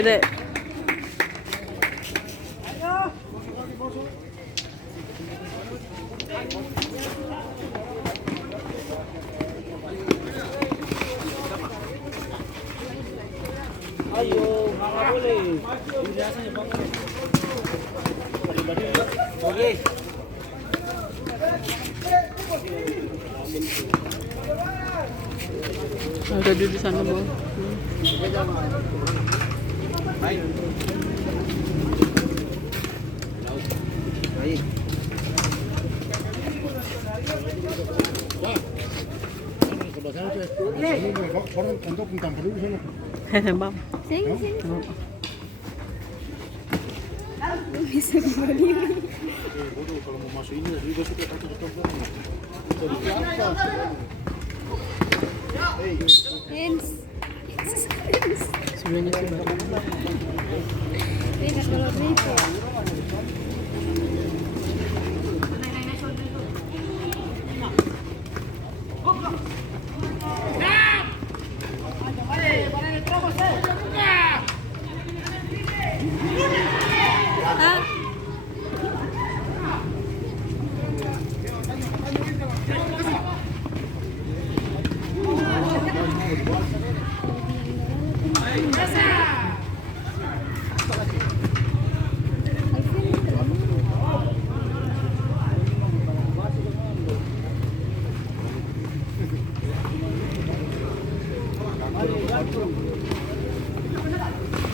Gede. Ayo, nggak boleh. Biasanya bang. Oke. Ada di sana bang. Baik. Baik. Hehe bang. Sini. Bisa berdiri. Kalau mau masuk ini juga suka takut. Hens. Sebenarnya sih bang. Ini kalau itu.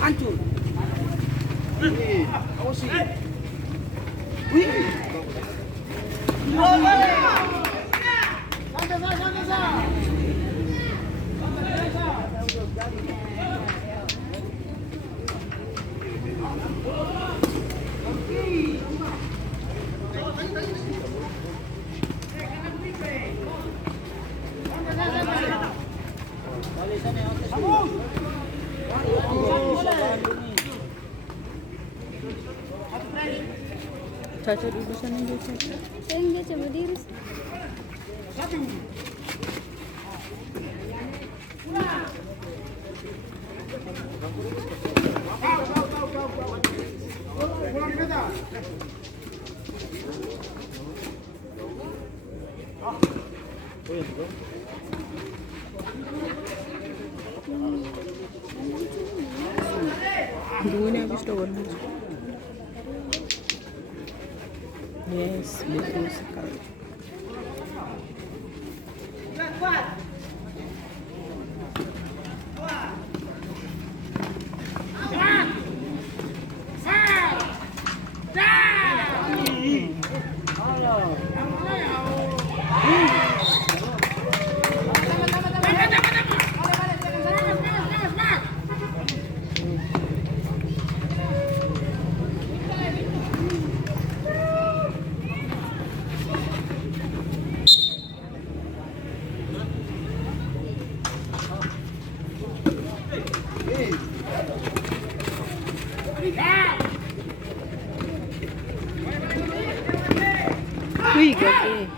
Hancur. Caca di sana dia Caca. Enggak coba diri. Dulunya habis daun. Yes, betul sekali. Wih, gede.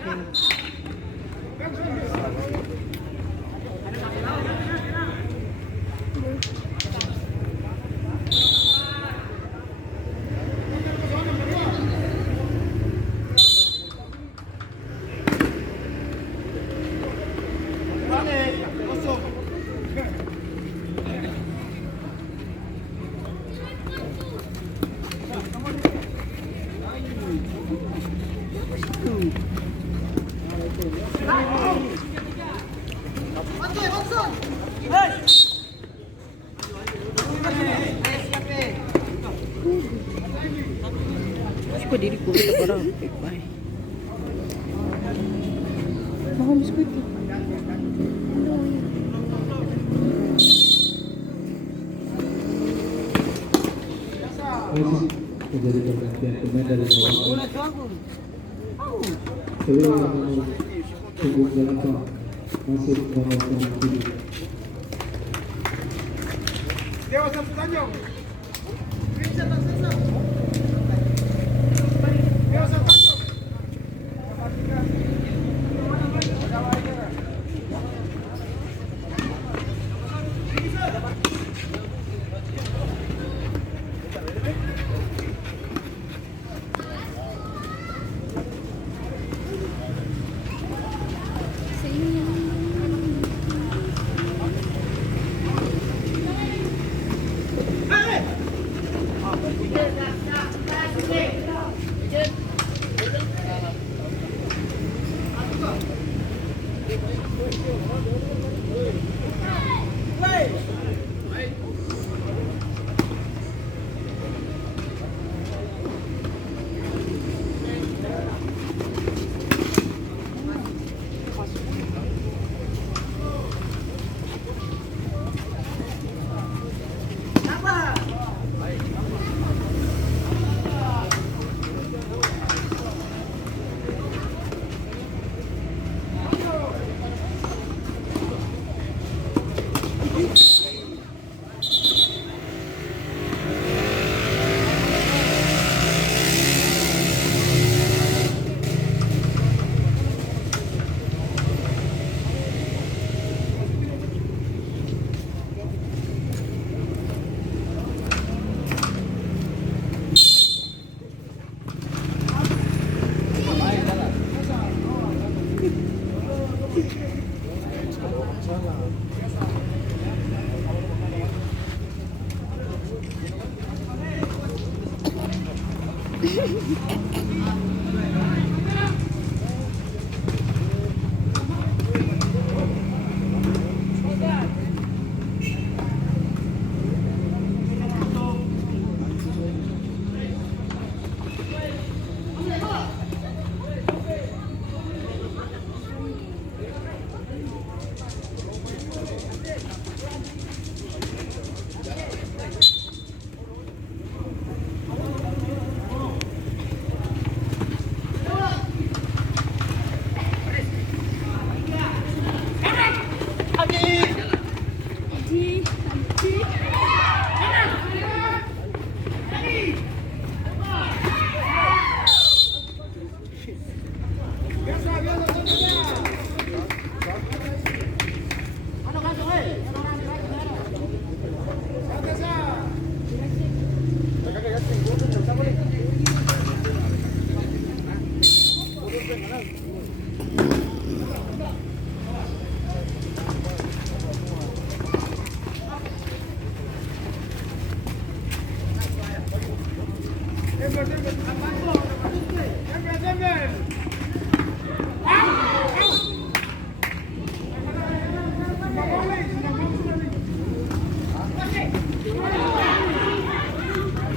Suka diriku kita orang baik. Mau biskuit. Menjadi pergantian pemain dari tunggu jalan masih memotong kiri. Dewa satu tanjung.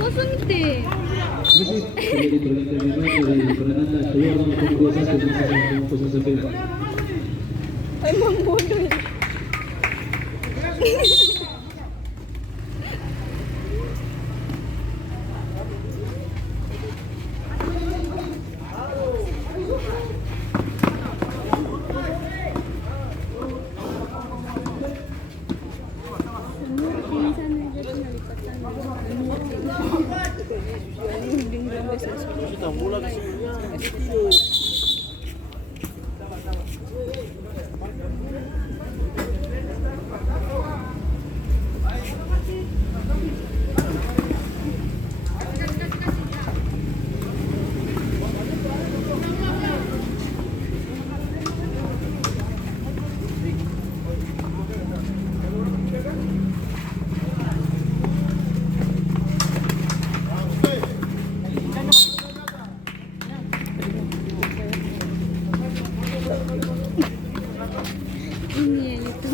Kosong deh. Masih terjadi pergantian pemain dari PRANANDA keluar nomor punggung 21 masuk nomor 09. Emang bodoh. Kita mulai di Ini yang itu.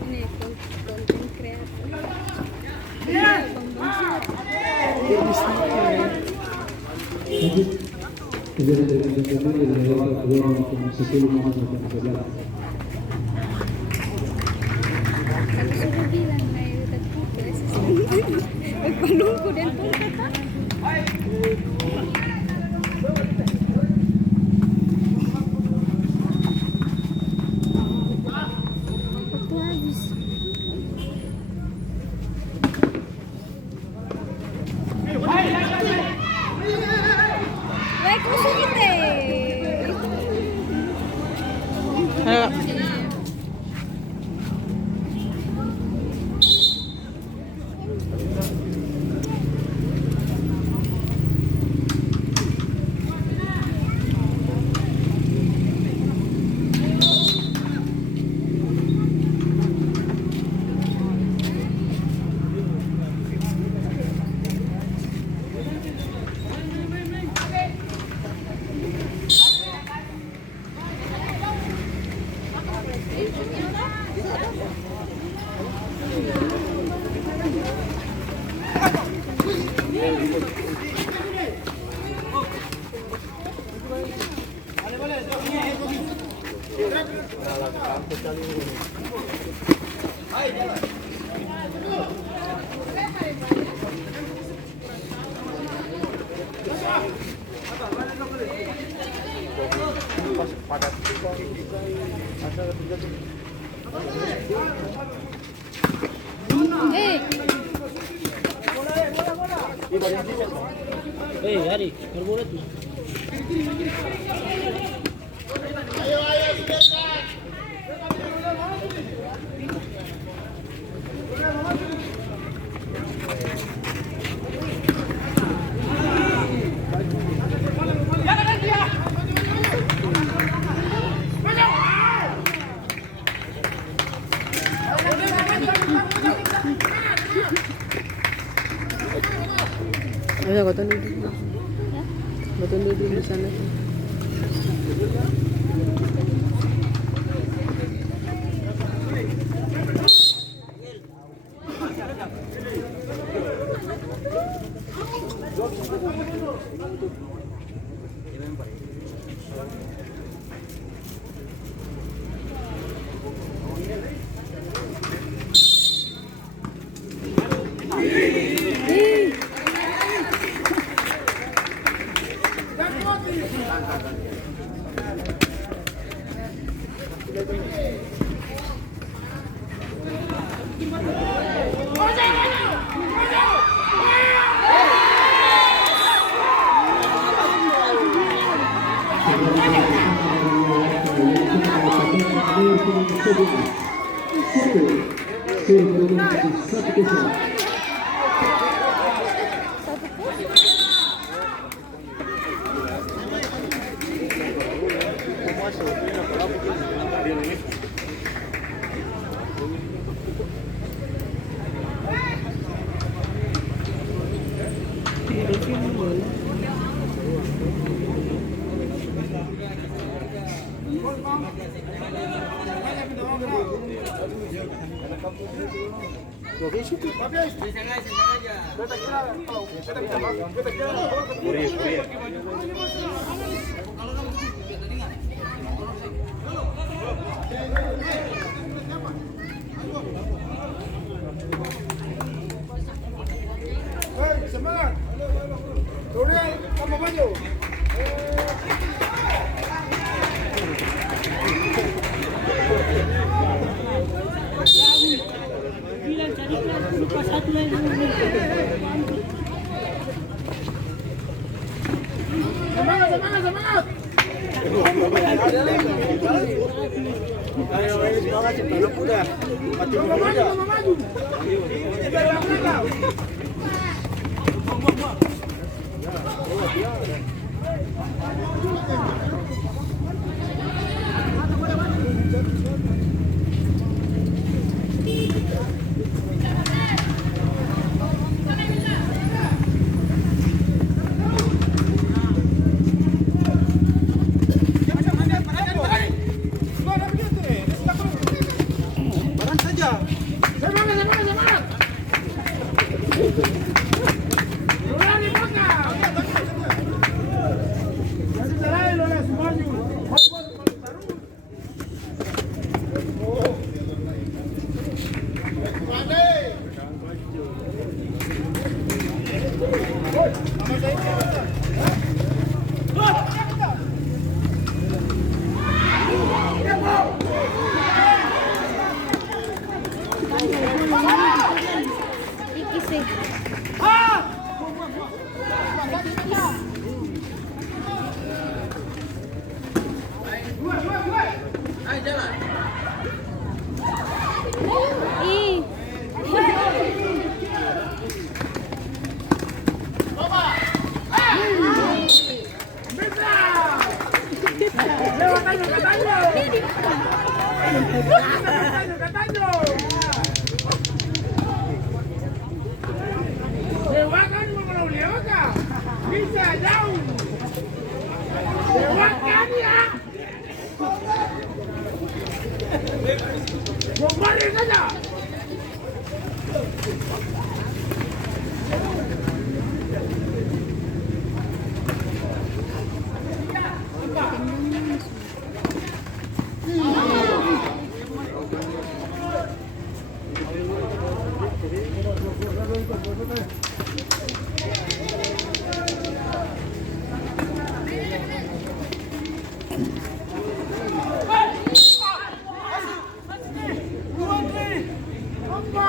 Ini konten kreator. Lanjut terjadi pergantian pemain dari LEAWAKA keluar nomor punggung 10 masuk nomor 11. Aku sudah bilang naik tetap asisten. Pelungku dan pulpeta. Waktu habis. Baik musuh kita. Hari, berbulat. Masa kau tunduk dulu. Kau tunduk dulu di sana. Semangat. Durian tambah maju. Semangat. Ayo, semangat sih, tanah muda. Mati muda. Maju. Barang saja. Semangat. Durian di belakang. Jadi selain lo yang maju. LEAWAKA mau LEAWAKA bisa jauh. LEAWAKA ya. Bombarin saja. Apa?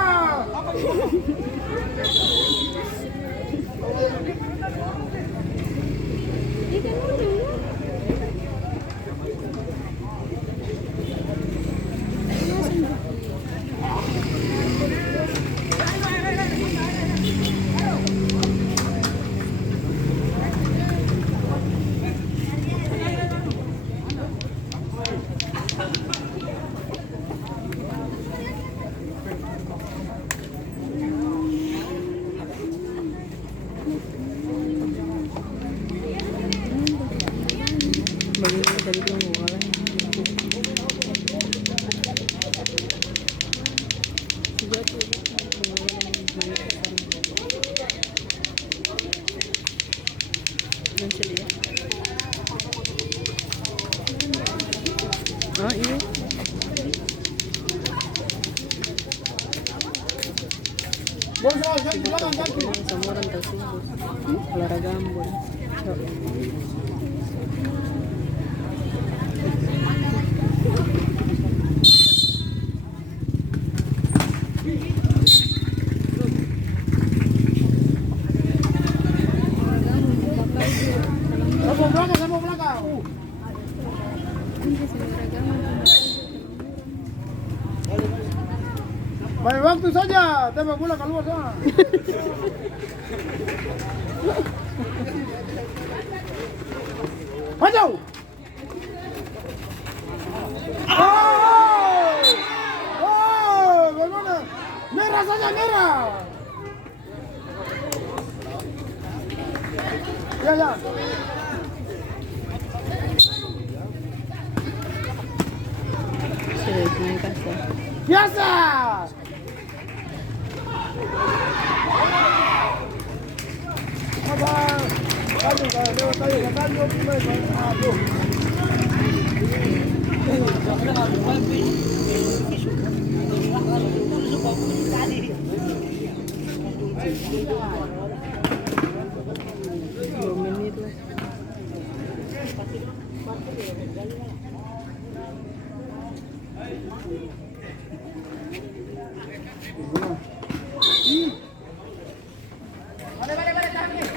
Samuran tas subos. Olahraga ambon. Sama belakang. Main waktu saja, tembak bola keluar sana. Maju. Bagaimana? Merah saja, merah. Ya. Sudah main kasa. Biasa. Menit lah.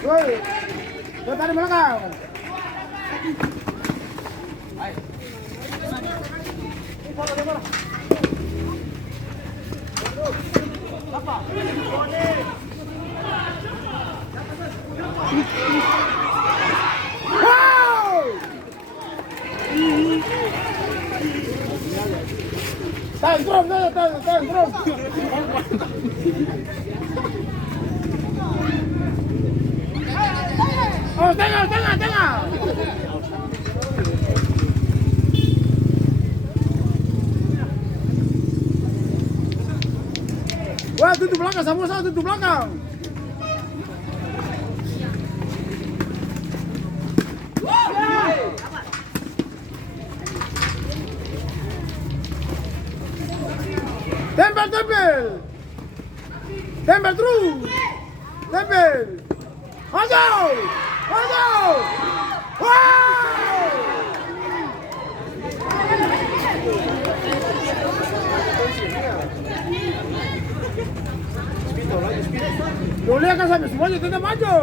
Woi, buat tadi belakang. Tahan terus. Oh, tengah. Wah, tutup belakang, sama tutup belakang. Tempel terus. Tempel. Maju. Wow. Lo lihat kan sampai semuanya tetap maju.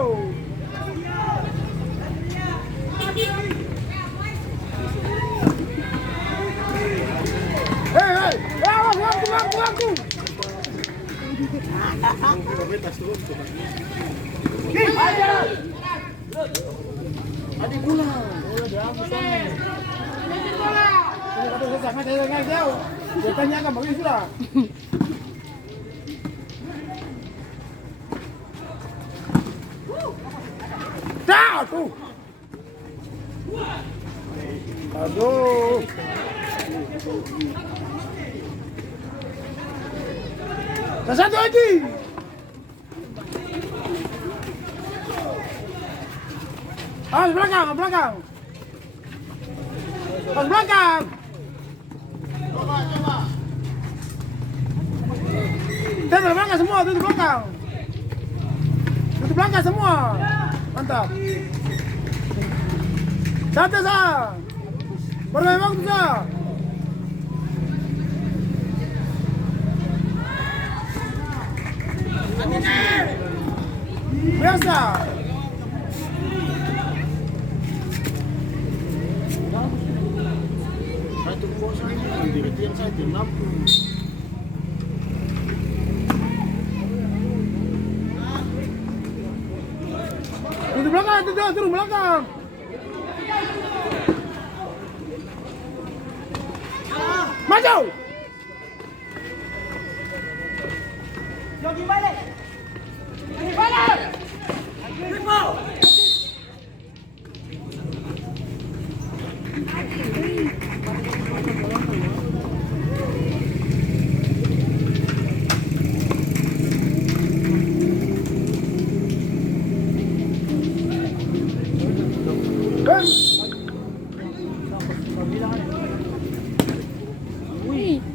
Hei, waktu. Adik bola diambil sana. Ini kata saya sangat jauh. Dia tanyakan bagaimana sudah. Dah tuh. Aduh. Satu lagi. Awas belakang. Awas belakang. Tutup belakang semua, tutup belakang. Tutup belakang semua. Mantap. Satu sah. Bermain waktu sah. Biasa. Satu kuasa ini diretian saja lampu. Tutup belakang, turun belakang. Maju. Lagi balik.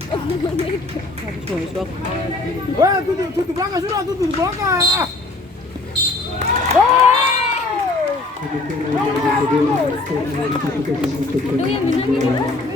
Habis mo, iswak. Wah, tutup belakang sudah, tutup belakang. Ah. Oh! Aduh, yang menang ini.